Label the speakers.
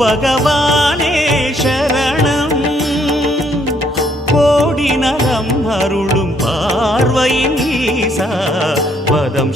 Speaker 1: பகவானே சரணம் கோடி நலம் அருளும் பார்வை நீசா பதம்